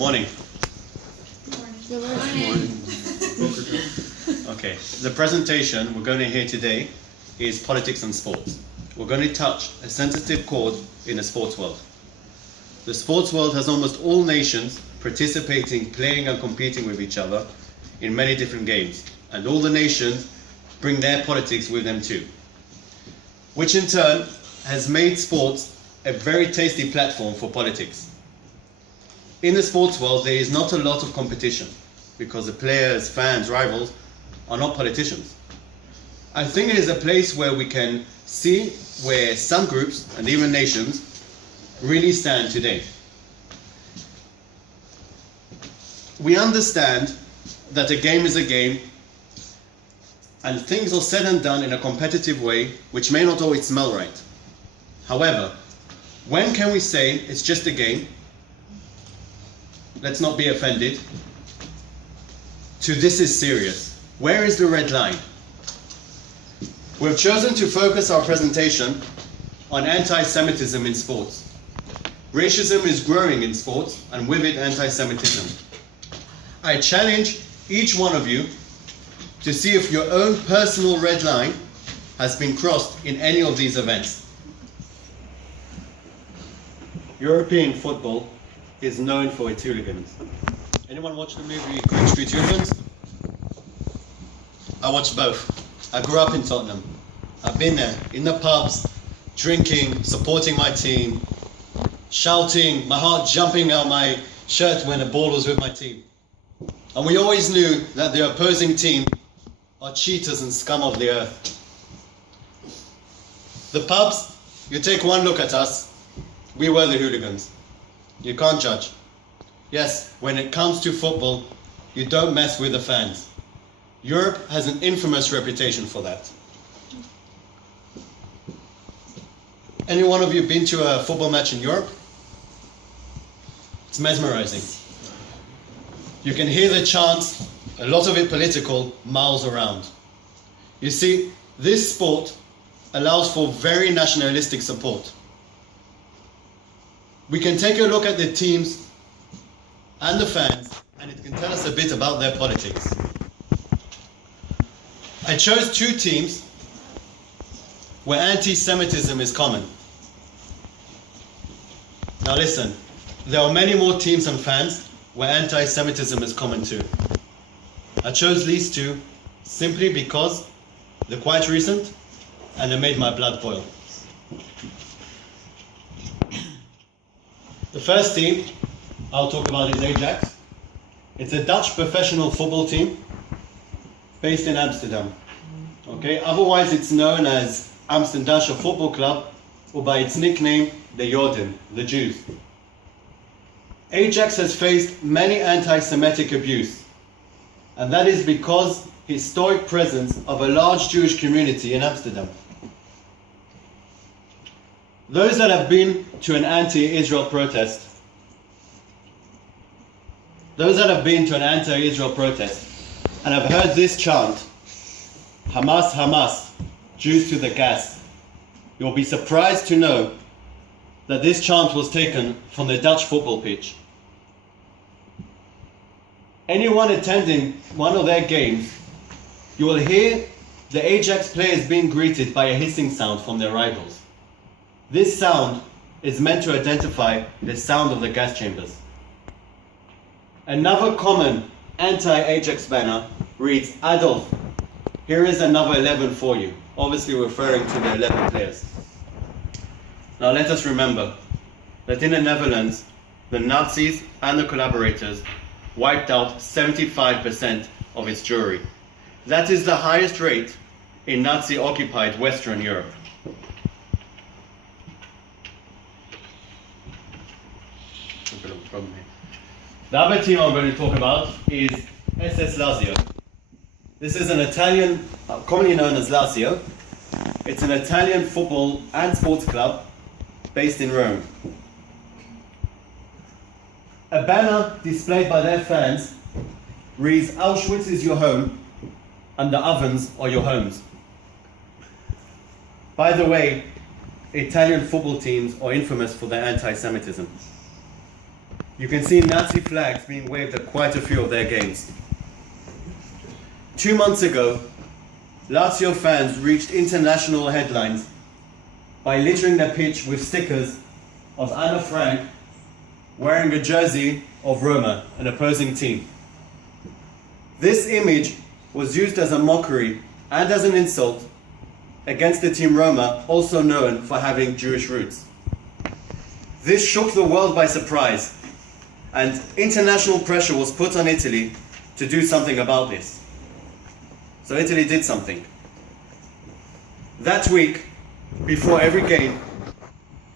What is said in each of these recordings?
Morning. Good morning. Okay, the presentation we're going to hear today is politics and sports. We're going to touch a sensitive chord in the sports world. The sports world has almost all nations participating, playing and competing with each other in many different games. And all the nations bring their politics with them too. Which in turn has made sports a very tasty platform for politics. In the sports world, there is not a lot of competition because the players, fans, rivals are not politicians. I think it is a place where we can see where some groups and even nations really stand today. We understand that a game is a game and things are said and done in a competitive way which may not always smell right. However, when can we say it's just a game? Let's not be offended. To this is serious. Where is the red line? We've chosen to focus our presentation on anti-Semitism in sports. Racism is growing in sports, and with it anti-Semitism. I challenge each one of you to see if your own personal red line has been crossed in any of these events. European football is known for its hooligans. Anyone watch the movie Quick Street Hooligans? I watched both. I grew up in Tottenham. I've been there, in the pubs, drinking, supporting my team, shouting, my heart jumping out my shirt when the ball was with my team. And we always knew that the opposing team are cheaters and scum of the earth. The pubs, you take one look at us, we were the hooligans. You can't judge. Yes, when it comes to football, you don't mess with the fans. Europe has an infamous reputation for that. Any one of you been to a football match in Europe? It's mesmerizing. You can hear the chants, a lot of it political, miles around. You see, this sport allows for very nationalistic support. We can take a look at the teams and the fans, and it can tell us a bit about their politics. I chose two teams where anti-Semitism is common. Now listen, there are many more teams and fans where anti-Semitism is common too. I chose these two simply because they're quite recent and they made my blood boil. The first team I'll talk about is Ajax. It's a Dutch professional football team based in Amsterdam. Okay, otherwise it's known as Amsterdamse Football Club, or by its nickname, the Yehudim, the Jews. Ajax has faced many anti-Semitic abuse, and that is because historic presence of a large Jewish community in Amsterdam. Those that have been to an anti-Israel protest, and have heard this chant, Hamas, Hamas, Jews to the gas, you'll be surprised to know that this chant was taken from the Dutch football pitch. Anyone attending one of their games, you will hear the Ajax players being greeted by a hissing sound from their rivals. This sound is meant to identify the sound of the gas chambers. Another common anti-Ajax banner reads, Adolf, here is another 11 for you, obviously referring to the 11 players. Now let us remember that in the Netherlands, the Nazis and the collaborators wiped out 75% of its Jewry. That is the highest rate in Nazi-occupied Western Europe. The other team I'm going to talk about is SS Lazio. This is an Italian, commonly known as Lazio. It's an Italian football and sports club based in Rome. A banner displayed by their fans reads, Auschwitz is your home and the ovens are your homes. By the way, Italian football teams are infamous for their anti-Semitism. you can see Nazi flags being waved at quite a few of their games. 2 months ago, Lazio fans reached international headlines by littering their pitch with stickers of Anna Frank wearing a jersey of Roma, an opposing team. This image was used as a mockery and as an insult against the team Roma, also known for having Jewish roots. This shook the world by surprise, and international pressure was put on Italy to do something about this. So Italy did something. That week, before every game,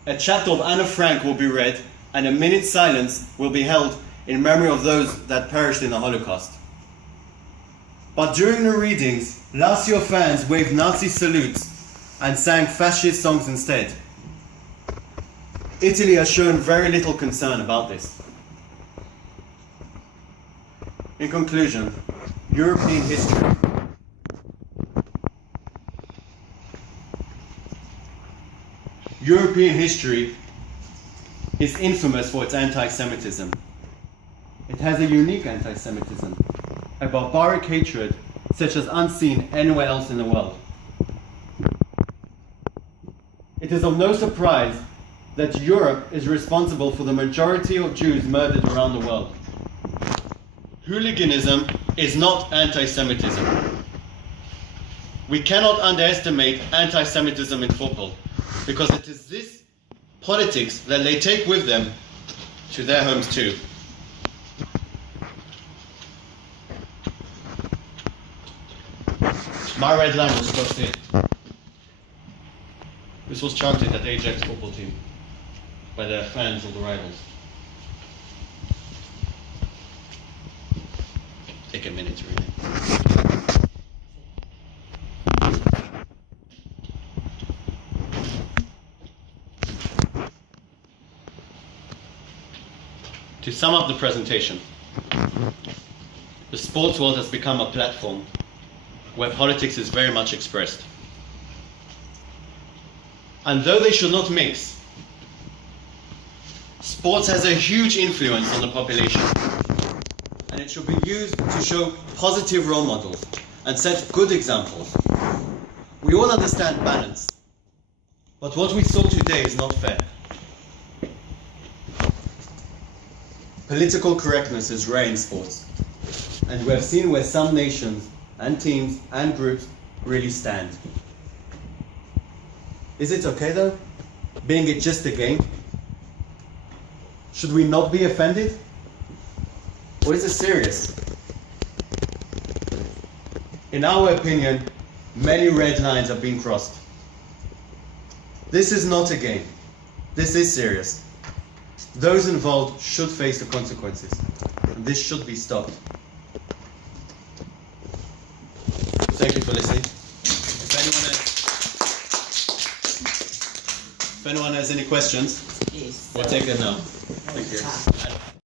a chapter of Anna Frank will be read and a minute's silence will be held in memory of those that perished in the Holocaust. But during the readings, Lazio fans waved Nazi salutes and sang fascist songs instead. Italy has shown very little concern about this. In conclusion, European history. European history is infamous for its anti-Semitism. It has a unique anti-Semitism, a barbaric hatred such as unseen anywhere else in the world. It is of no surprise that Europe is responsible for the majority of Jews murdered around the world. Hooliganism is not anti-Semitism. We cannot underestimate anti-Semitism in football, because it is this politics that they take with them to their homes too. My red line was crossed here. This was chanted at the Ajax football team by the fans of the rivals. Take a minute to read it. To sum up the presentation, the sports world has become a platform where politics is very much expressed. And though they should not mix, sports has a huge influence on the population, and it should be used to show positive role models and set good examples. We all understand balance, but what we saw today is not fair. Political correctness is rare in sports, and we have seen where some nations and teams and groups really stand. Is it okay though, being it just a game? Should we not be offended? Or is it serious? In our opinion, many red lines have been crossed. This is not a game. This is serious. Those involved should face the consequences. And this should be stopped. Thank you for listening. If anyone has any questions, we'll take them now. Thank you.